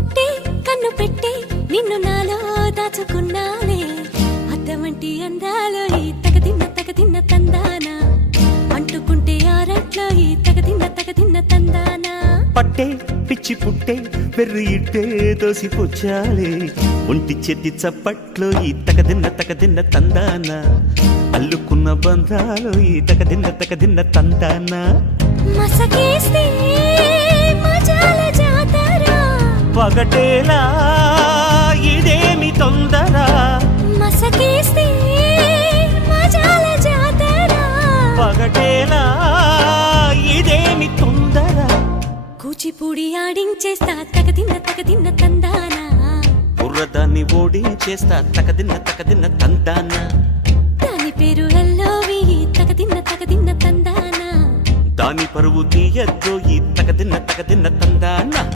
కొట్టి కన్ను పెట్టి నిన్ను నాలో దాచుకున్నానే అద్దమంటి అందాలో ఈ తగదిన్న తందానా అంటుకుంటే ఆరట్లో ఈ తగదిన్న తందానా పట్టే పిచ్చి పుట్టే పెర్రి ఇట్టే దోసి పుచ్చాలే ఒంటి చెట్టి చప్పట్లో ఈ తగదిన్న తందాన అల్లుకున్న బంధాలు ఈ తగదిన్న తందాన మసకేస్తే మజాల జాతర పగటేలా ఇదేమి తొందర మసకేస్తే మజాల జాతర పగటేలా ఇదేమి తొందర కూచిపూడి ఆడించేస్తా తగదిన్న తందానా బుర్రదాన్ని ఓడించేస్తా తగదిన్న తందాన దాని పేరు ఎల్లోవి తగదిన్న తందానా దాని పరువు తీయద్దో ఈ తగదిన్న తందాన